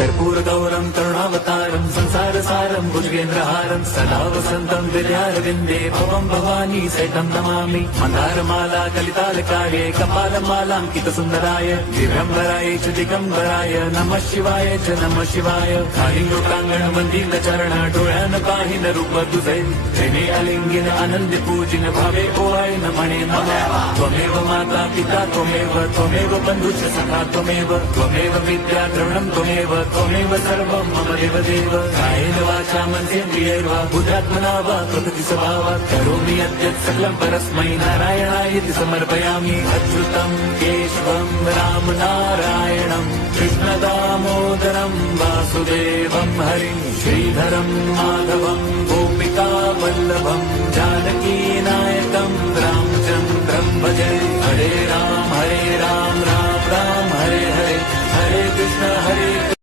कर्पूरगौरं करुणावतारं संसारसारं भुजगेन्द्रहारं सदा वसन्तं विद्यारविन्दे भवं भवानी सहितं नमामि। मन्दारमाला कलितालकाये कपालमालाङ्कितसुन्दराय दिव्यम्बराय च दिगम्बराय नमः शिवाय च नमः शिवाय। कालिङ्गोटाङ्गण वन्दित चरण डोळ्यान पाहिन रूप तुझे प्रेमे अलिंगिन आनंद पूजिन भावे ओवाय न म्हणे मम। त्वमेव माता पिता त्वमेव बन्धुश्च सखा त्वमेव विद्या द्रविणं त्वमेव सर्वं मम देवदेव। कायेन वाचा मनसेन्द्रियैर्वा बुद्ध्यात्मना वा प्रकृति स्वभावात् करोमि यद्यत् सकलं परस्मै नारायणायेति समर्पयामि। अच्युतं केशवं राम नारायणं कृष्णदामोदरं वासुदेवं हरिं श्रीधरं माधवं गोपिका वल्लभं जानकीनायकं रामचन्द्रं भजे। हरे राम राम राम हरे हरे, हरे कृष्ण हरे